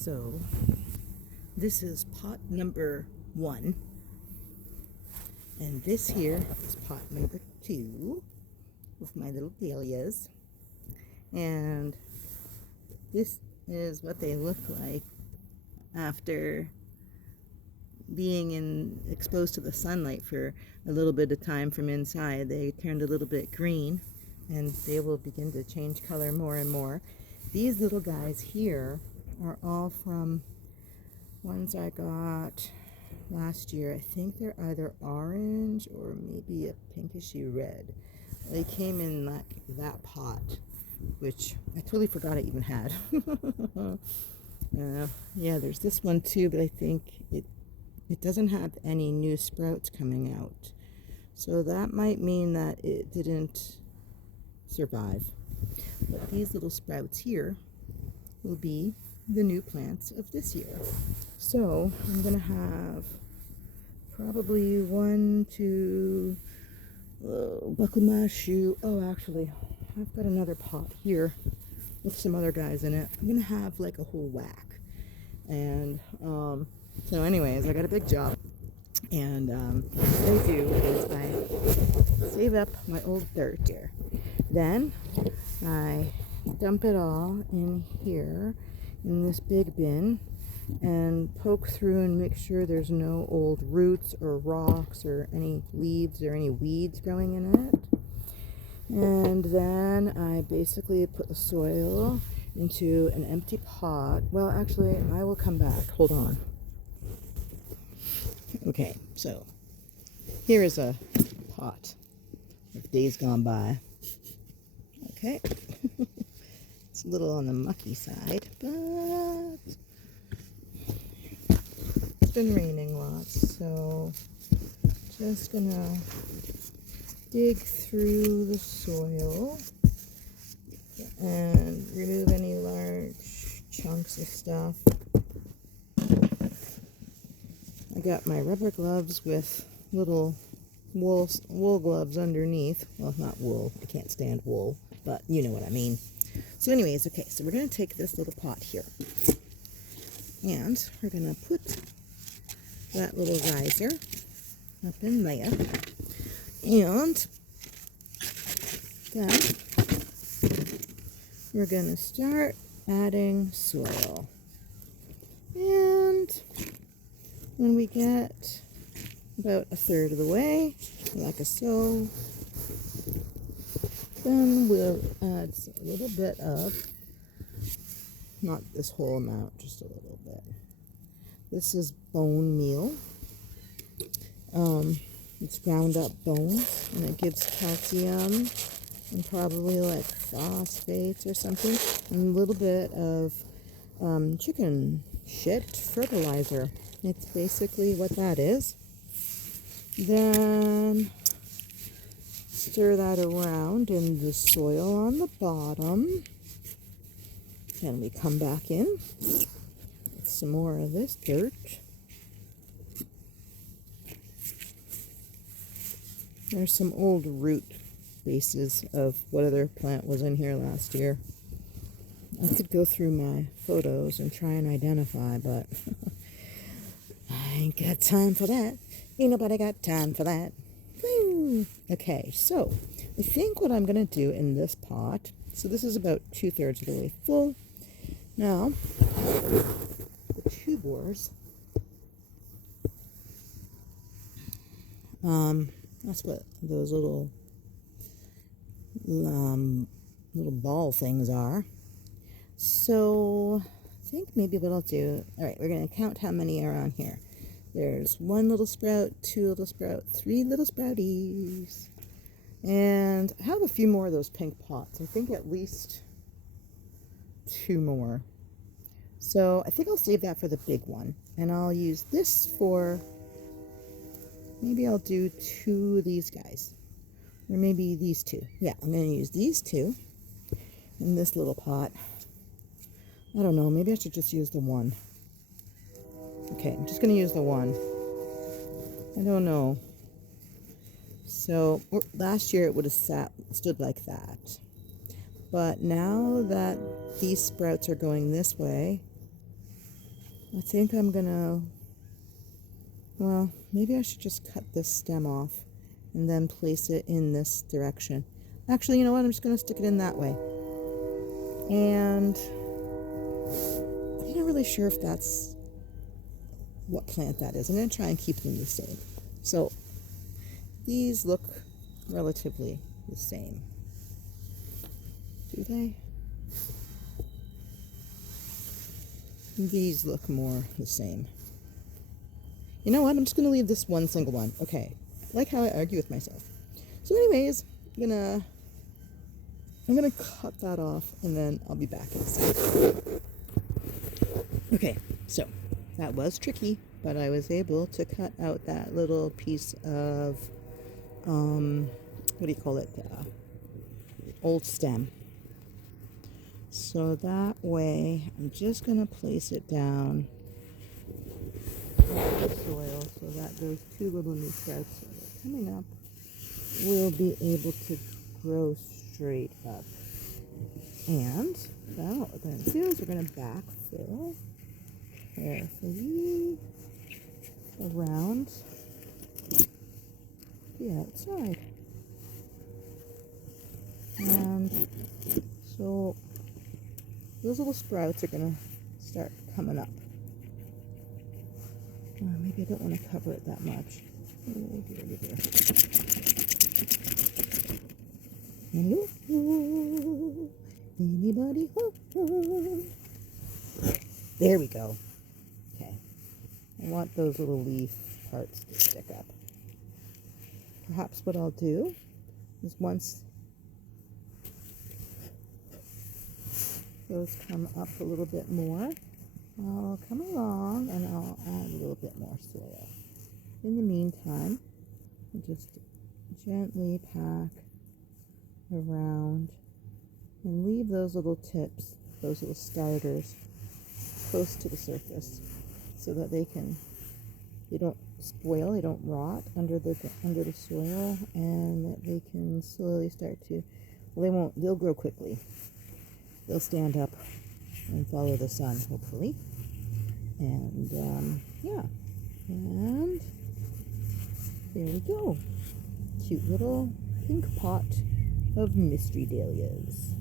So this is pot number 1, and this here is pot number 2 with my little dahlias, and this is what they look like after being exposed to the sunlight for a little bit of time from inside. They turned a little bit green, and they will begin to change color more and more. These little guys here are all from ones I got last year. I think they're either orange or maybe a pinkishy red. They came in that pot, which I totally forgot I even had. Yeah, there's this one too, but I think it doesn't have any new sprouts coming out. So that might mean that it didn't survive. But these little sprouts here will be the new plants of this year. So I'm going to have probably 1, 2, buckle my shoe. Oh, actually, I've got another pot here with some other guys in it. I'm going to have like a whole whack. And so anyways, I got a big job. And what I do is I save up my old dirt here. Then I dump it all in here in this big bin and poke through and make sure there's no old roots or rocks or any leaves or any weeds growing in it. And then I basically put the soil into an empty pot. Well, actually, I will come back. Hold on. Okay, so here is a pot of days gone by. Okay. It's a little on the mucky side, but it's been raining lots, so just gonna dig through the soil and remove any large chunks of stuff. I got my rubber gloves with little wool gloves underneath. Well, not wool. I can't stand wool, but you know what I mean. So anyways, okay, so we're going to take this little pot here, and we're going to put that little riser up in there, and then we're going to start adding soil. And when we get about a third of the way, like so, then we'll add a little bit of, not this whole amount, just a little bit. This is bone meal. It's ground up bones, and it gives calcium and probably like phosphates or something, and a little bit of chicken shit fertilizer. It's basically what that is. Then stir that around in the soil on the bottom. And we come back in with some more of this dirt. There's some old root bases of what other plant was in here last year. I could go through my photos and try and identify, but I ain't got time for that. Ain't nobody got time for that. Woo. Okay, so I think what I'm going to do in this pot, so this is about 2/3 of the way full. Now, the tubers, that's what those little ball things are. So I think maybe what I'll do, all right, we're going to count how many are on here. There's 1 little sprout, 2 little sprout, 3 little sprouties. And I have a few more of those pink pots. I think at least 2 more. So I think I'll save that for the big one. And I'll use this for, maybe I'll do 2 of these guys. Or maybe these 2. Yeah, I'm going to use these 2 in this little pot. I don't know, maybe I should just use the 1. Okay, I'm just going to use the 1. I don't know. So last year it would have stood like that. But now that these sprouts are going this way, I think I'm gonna, well, maybe I should just cut this stem off and then place it in this direction. Actually, you know what? I'm just gonna stick it in that way. And I'm not really sure if that's what plant that is. I'm gonna try and keep them the same. So these look relatively the same. Do they? These look more the same. You know what? I'm just going to leave this one single one. Okay. I like how I argue with myself. So anyways, I'm gonna cut that off and then I'll be back in a second. Okay, so that was tricky, but I was able to cut out that little piece of what do you call it? Old stem. So that way, I'm just going to place it down in the soil so that those two little new sprouts that are coming up will be able to grow straight up. And then what we're going to do is we're going to backfill carefully around the outside. And so those little sprouts are going to start coming up. Maybe I don't want to cover it that much. Oh, dear. Anybody home? There we go. Okay. I want those little leaf parts to stick up. Perhaps what I'll do is once those come up a little bit more, I'll come along and I'll add a little bit more soil. In the meantime, I'll just gently pack around and leave those little tips, those little starters, close to the surface so that they don't spoil, they don't rot under the soil, and that they can slowly start to, well, they'll grow quickly. They'll stand up and follow the sun, hopefully. And, yeah. And there we go. Cute little pink pot of mystery dahlias.